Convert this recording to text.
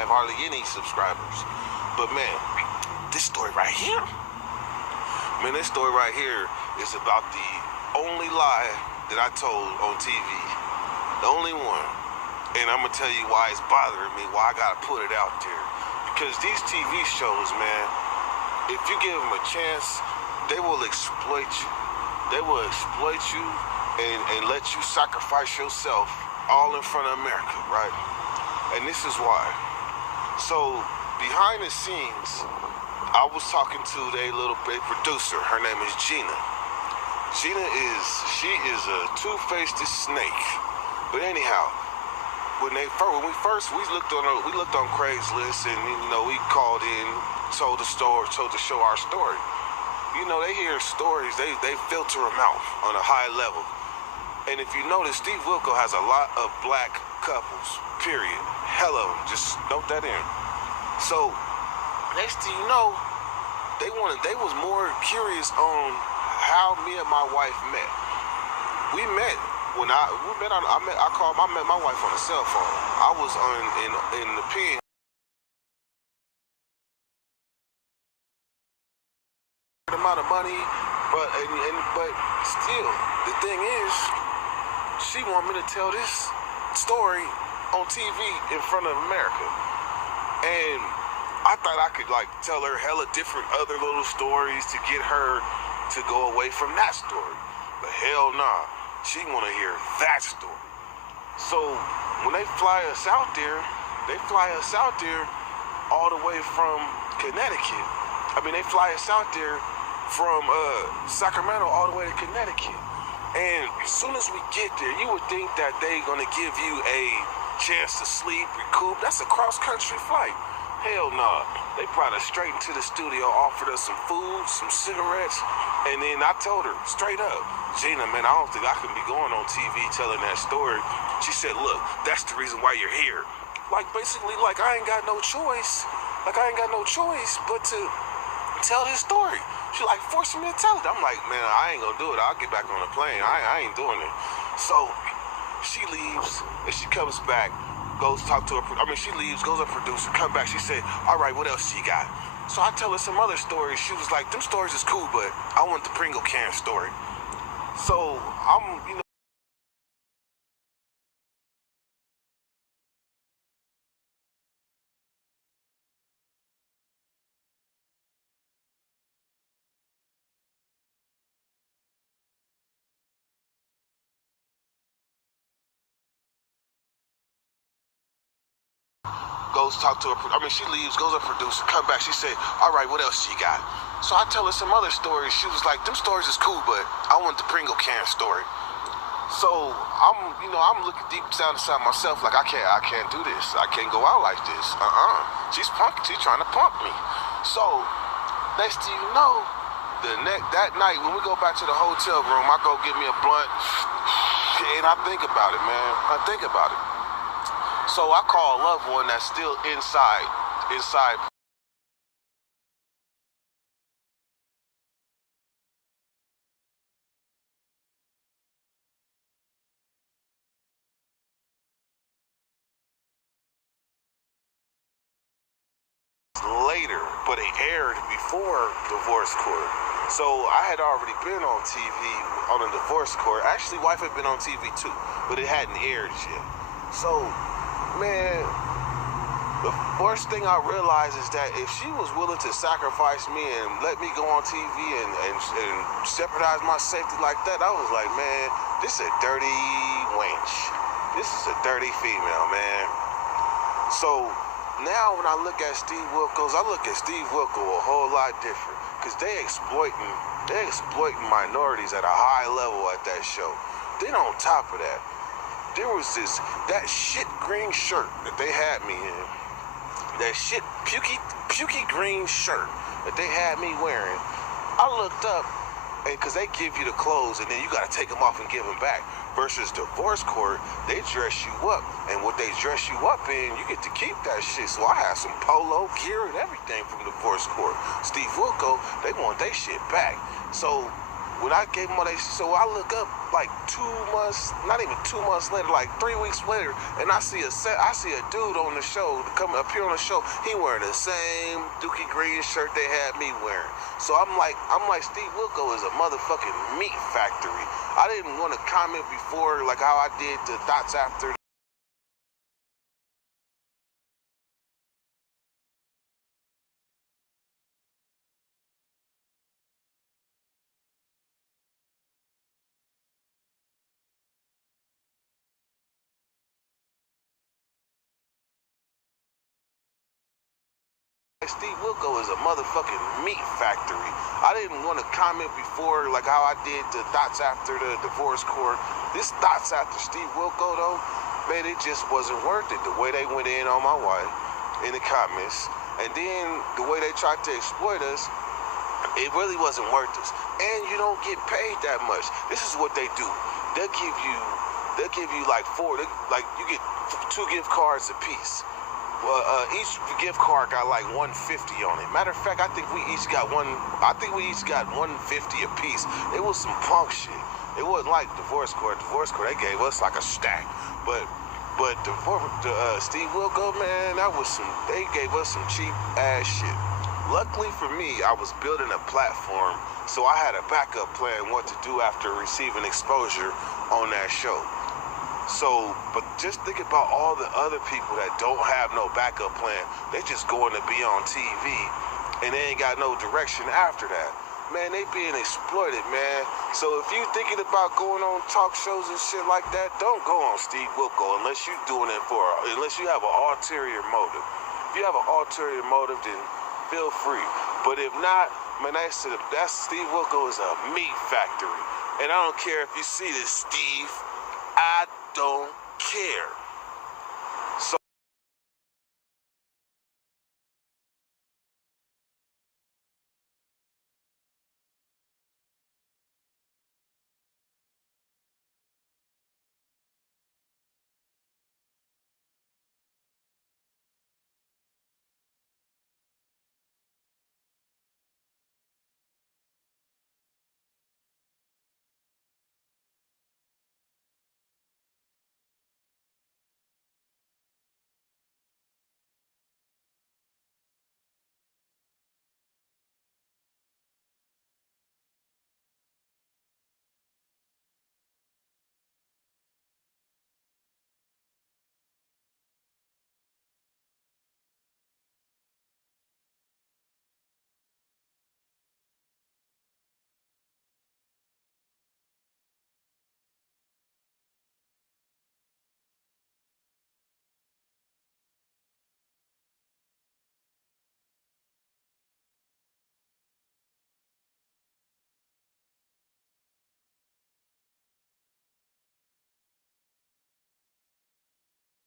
have hardly any subscribers. But man, this story right here, this story right here is about the only lie that I told on TV. The only one. And I'm going to tell you why it's bothering me, why I got to put it out there. Because these TV shows, man, if you give them a chance, they will exploit you. They will exploit you and let you sacrifice yourself all in front of America, right? And this is why. So, behind the scenes, I was talking to a little producer. Her name is Gina. Gina is a two-faced snake. But anyhow, when we looked on Craigslist, and we called in, told the show our story. They hear stories, they filter them out on a high level. And if you notice, Steve Wilkos has a lot of black couples, period. Hello, just note that in. So, next thing you know, they was more curious on how me and my wife met. We met when I met my wife on a cell phone. I was in the pen. Amount of money, but still, the thing is, she wanted me to tell this story on TV in front of America, and I thought I could tell her hella different other little stories to get her to go away from that story, but hell nah, she want to hear that story. So when they fly us out there all the way from Connecticut. They fly us out there from Sacramento all the way to Connecticut. And as soon as we get there, you would think that they're gonna give you a chance to sleep, recoup. That's a cross-country flight. Hell nah. They brought us straight into the studio, offered us some food, some cigarettes, and then I told her straight up, Gina, man, I don't think I can be going on TV telling that story. She said, look, that's the reason why you're here. Basically, I ain't got no choice. I ain't got no choice but to tell this story. She forcing me to tell it. I'm like, man, I ain't gonna do it. I'll get back on the plane. I ain't doing it. So she leaves and she comes back, goes talk to her. She leaves, goes to her producer, come back. She said, all right, what else she got? So I tell her some other stories. She was like, them stories is cool, but I want the Pringle can story. So I'm, goes talk to her. She leaves, goes to her producer, come back. She said, all right, what else she got? So I tell her some other stories. She was like, them stories is cool, but I want the Pringle can story. So I'm looking deep down inside myself I can't do this. I can't go out like this. She's punking. She's trying to pump me. So next thing you know, that night when we go back to the hotel room, I go get me a blunt, and I think about it, man. I think about it. So I call a loved one that's still inside. Later, but it aired before divorce court. So I had already been on TV on a divorce court. Actually, wife had been on TV too, but it hadn't aired yet. So, man, the first thing I realized is that if she was willing to sacrifice me and let me go on TV and jeopardize my safety like that, I was like, man, this is a dirty wench. This is a dirty female, man. So now when I look at Steve Wilkos, I look at Steve Wilkos a whole lot different, because they exploiting minorities at a high level at that show. Then on top of that, there was that shit green shirt that they had me in. That shit pukey green shirt that they had me wearing. I looked up, and because they give you the clothes and then you got to take them off and give them back. Versus divorce court, they dress you up, and what they dress you up in, you get to keep that shit. So I had some polo gear and everything from divorce court. Steve Wilkos, they want their shit back. So when I gave him all that shit, so I look up like 2 months, not even 2 months later, like 3 weeks later, and I see a dude on the show, come appear on the show. He wearing the same Dookie Green shirt they had me wearing. So I'm like, Steve Wilkos is a motherfucking meat factory. I didn't want to comment before, like how I did the dots after. Steve Wilkos is a motherfucking meat factory. I didn't want to comment before, like how I did the dots after the divorce court. This dots after Steve Wilkos, though, man, it just wasn't worth it. The way they went in on my wife in the comments, and then the way they tried to exploit us, it really wasn't worth it. And you don't get paid that much. This is what they do. They'll give you like you get 2 gift cards apiece. Well, each gift card got like $150 on it. Matter of fact, I think we each got 150 apiece. It was some punk shit. It wasn't like divorce court. Divorce court, they gave us like a stack. But Steve Wilkos, man, they gave us some cheap ass shit. Luckily for me, I was building a platform, so I had a backup plan what to do after receiving exposure on that show. So, but just think about all the other people that don't have no backup plan. They just going to be on TV, and they ain't got no direction after that. Man, they being exploited, man. So if you thinking about going on talk shows and shit like that, don't go on Steve Wilkos unless you have an ulterior motive. If you have an ulterior motive, then feel free. But if not, man, that's Steve Wilkos is a meat factory. And I don't care if you see this, Steve. I don't care.